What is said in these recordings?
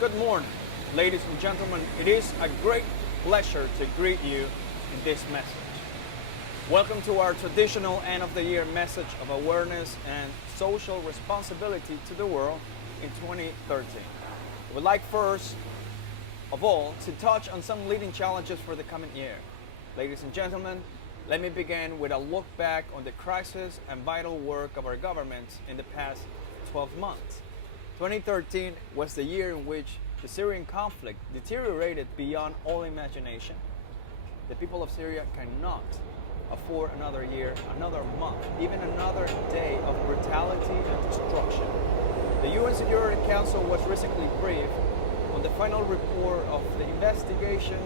Good morning, ladies and gentlemen. It is a great pleasure to greet you in this message. Welcome to our traditional end of the year message of awareness and social responsibility to the world in 2013. I would like first of all to touch on some leading challenges for the coming year. Ladies and gentlemen, let me begin with a look back on the crisis and vital work of our governments in the past 12 months. 2013 was the year in which the Syrian conflict deteriorated beyond all imagination. The people of Syria cannot afford another year, another month, even another day of brutality and destruction. The UN Security Council was recently briefed on the final report of the investigation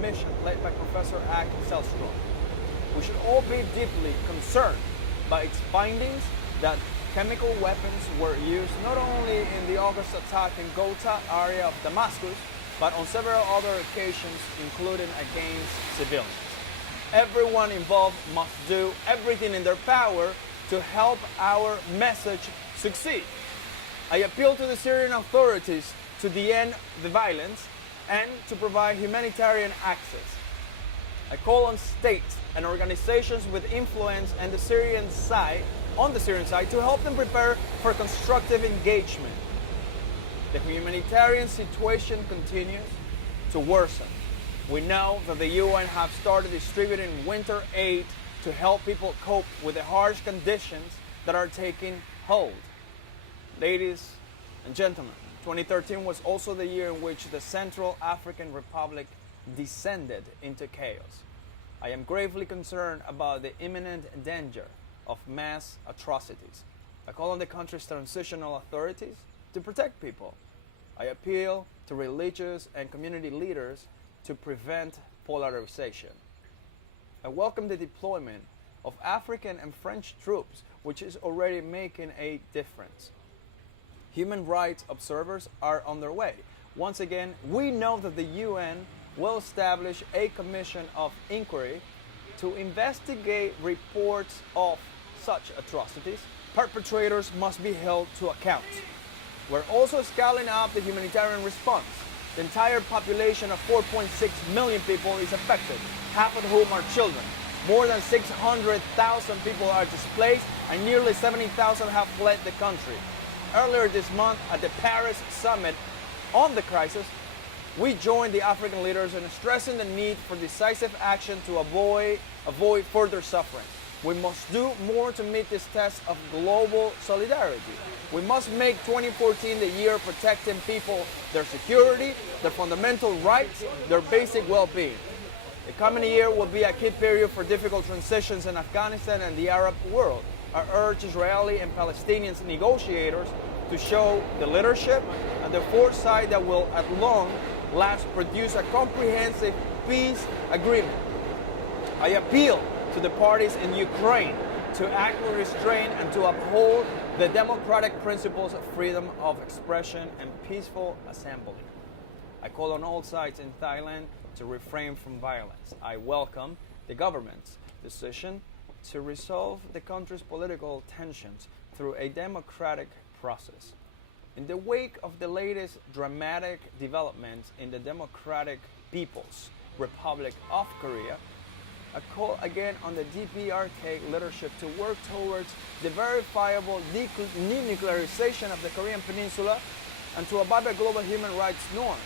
mission led by Professor Ag Selstrom. We should all be deeply concerned by its findings that chemical weapons were used not only in the August attack in Ghouta area of Damascus, but on several other occasions, including against civilians. Everyone involved must do everything in their power to help our message succeed. I appeal to the Syrian authorities to end the violence and to provide humanitarian access. I call on states and organizations with influence on the Syrian side to help them prepare for constructive engagement. The humanitarian situation continues to worsen. We know that the UN have started distributing winter aid to help people cope with the harsh conditions that are taking hold. Ladies and gentlemen, 2013 was also the year in which the Central African Republic descended into chaos. I am gravely concerned about the imminent danger of mass atrocities. I call on the country's transitional authorities to protect people. I appeal to religious and community leaders to prevent polarization. I welcome the deployment of African and French troops, which is already making a difference. Human rights observers are on their way. Once again, we know that the UN will establish a commission of inquiry to investigate reports of such atrocities. Perpetrators must be held to account. We're also scaling up the humanitarian response. The entire population of 4.6 million people is affected, half of whom are children. More than 600,000 people are displaced and nearly 70,000 have fled the country. Earlier this month at the Paris summit on the crisis, we joined the African leaders in stressing the need for decisive action to avoid further suffering. We must do more to meet this test of global solidarity. We must make 2014 the year protecting people, their security, their fundamental rights, their basic well-being. The coming year will be a key period for difficult transitions in Afghanistan and the Arab world. I urge Israeli and Palestinian negotiators to show the leadership and the foresight that will at long last produce a comprehensive peace agreement. I appeal to the parties in Ukraine to act with restraint and to uphold the democratic principles of freedom of expression and peaceful assembly. I call on all sides in Thailand to refrain from violence. I welcome the government's decision to resolve the country's political tensions through a democratic process. In the wake of the latest dramatic developments in the Democratic People's Republic of Korea, I call again on the DPRK leadership to work towards the verifiable denuclearization of the Korean Peninsula and to abide by global human rights norms.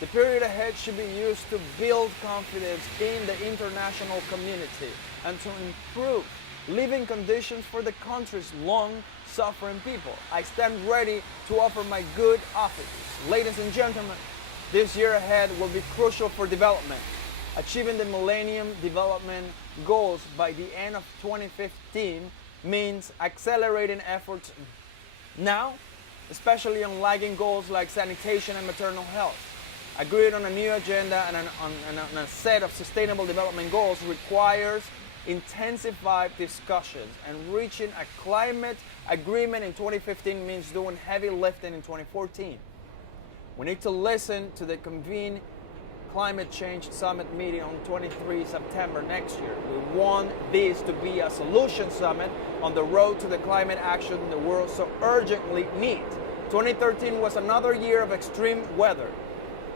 The period ahead should be used to build confidence in the international community and to improve living conditions for the country's long-suffering people. I stand ready to offer my good offices. Ladies and gentlemen, this year ahead will be crucial for development. Achieving the Millennium Development Goals by the end of 2015 means accelerating efforts now, especially on lagging goals like sanitation and maternal health. Agreed on a new agenda and on a set of sustainable development goals requires intensified discussions, and reaching a climate agreement in 2015 means doing heavy lifting in 2014. We need to listen to the convened Climate Change Summit meeting on 23 September next year. We want this to be a solution summit on the road to the climate action the world so urgently needs. 2013 was another year of extreme weather.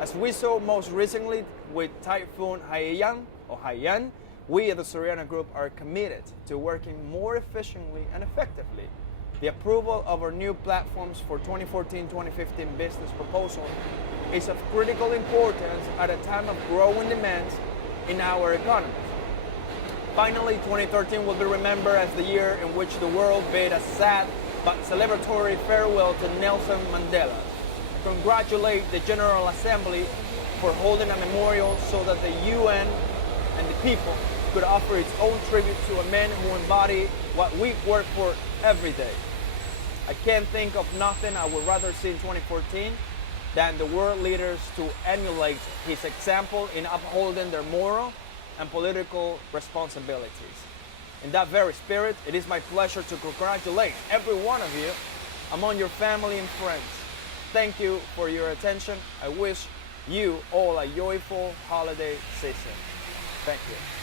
As we saw most recently with Typhoon Haiyan, we at the Soriano Group are committed to working more efficiently and effectively. The approval of our new platforms for 2014-2015 business proposal is of critical importance at a time of growing demands in our economy. Finally, 2013 will be remembered as the year in which the world bid a sad but celebratory farewell to Nelson Mandela. Congratulate the General Assembly for holding a memorial so that the UN and the people could offer its own tribute to a man who embodied what we work for every day. I can't think of nothing I would rather see in 2014 than the world leaders to emulate his example in upholding their moral and political responsibilities. In that very spirit, it is my pleasure to congratulate every one of you among your family and friends. Thank you for your attention. I wish you all a joyful holiday season. Thank you.